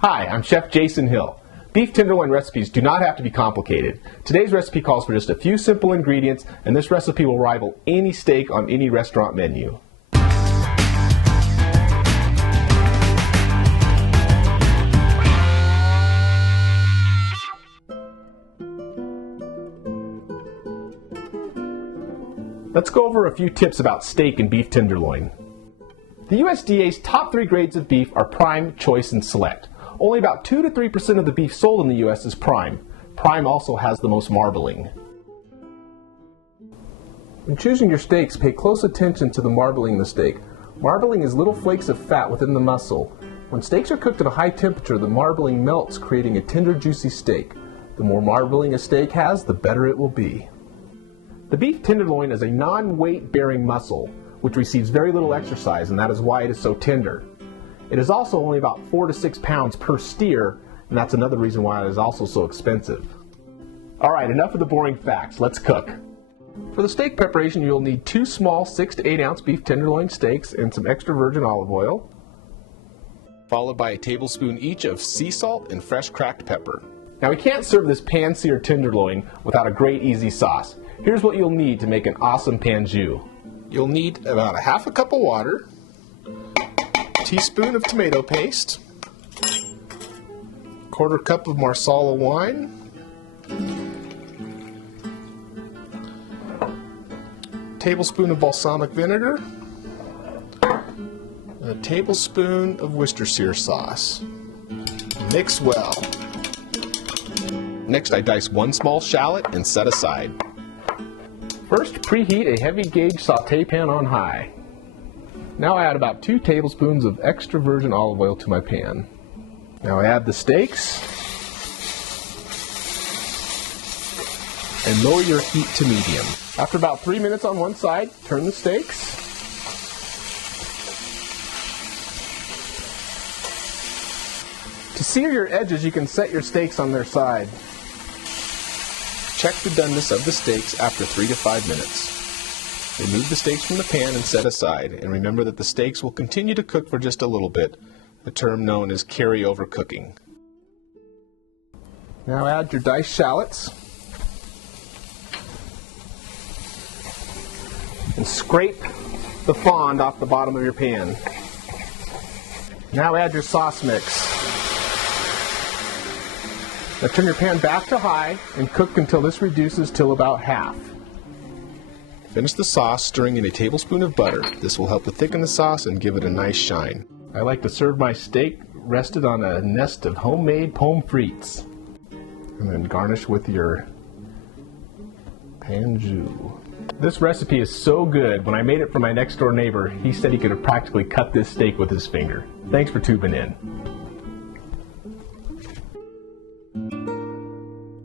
Hi, I'm Chef Jason Hill. Beef tenderloin recipes do not have to be complicated. Today's recipe calls for just a few simple ingredients, and this recipe will rival any steak on any restaurant menu. Let's go over a few tips about steak and beef tenderloin. The USDA's top 3 grades of beef are prime, choice, and select. Only about 2 to 3% of the beef sold in the U.S. is prime. Prime also has the most marbling. When choosing your steaks, pay close attention to the marbling in the steak. Marbling is little flakes of fat within the muscle. When steaks are cooked at a high temperature, the marbling melts, creating a tender, juicy steak. The more marbling a steak has, the better it will be. The beef tenderloin is a non-weight-bearing muscle, which receives very little exercise, and that is why it is so tender. It is also only about 4 to 6 pounds per steer, and that's another reason why it is also so expensive. Alright, enough of the boring facts. Let's cook. For the steak preparation, you'll need 2 small 6 to 8 ounce beef tenderloin steaks and some extra virgin olive oil, followed by a tablespoon each of sea salt and fresh cracked pepper. Now, we can't serve this pan-seared tenderloin without a great easy sauce. Here's what you'll need to make an awesome pan jus. You'll need about a half a cup of water, a teaspoon of tomato paste, a quarter cup of marsala wine, a tablespoon of balsamic vinegar, and a tablespoon of Worcestershire sauce. Mix well. Next, I dice 1 small shallot and set aside. First, preheat a heavy gauge sauté pan on high. Now I add about 2 tablespoons of extra virgin olive oil to my pan. Now I add the steaks and lower your heat to medium. After about 3 minutes on one side, turn the steaks. To sear your edges, you can set your steaks on their side. Check the doneness of the steaks after 3 to 5 minutes. Remove the steaks from the pan and set aside, and remember that the steaks will continue to cook for just a little bit, a term known as carry-over cooking. Now add your diced shallots and scrape the fond off the bottom of your pan. Now add your sauce mix. Now turn your pan back to high and cook until this reduces till about half. Finish the sauce stirring in a tablespoon of butter. This will help to thicken the sauce and give it a nice shine. I like to serve my steak rested on a nest of homemade pommes frites. And then garnish with your pan jus. This recipe is so good, when I made it for my next door neighbor, he said he could have practically cut this steak with his finger. Thanks for tuning in.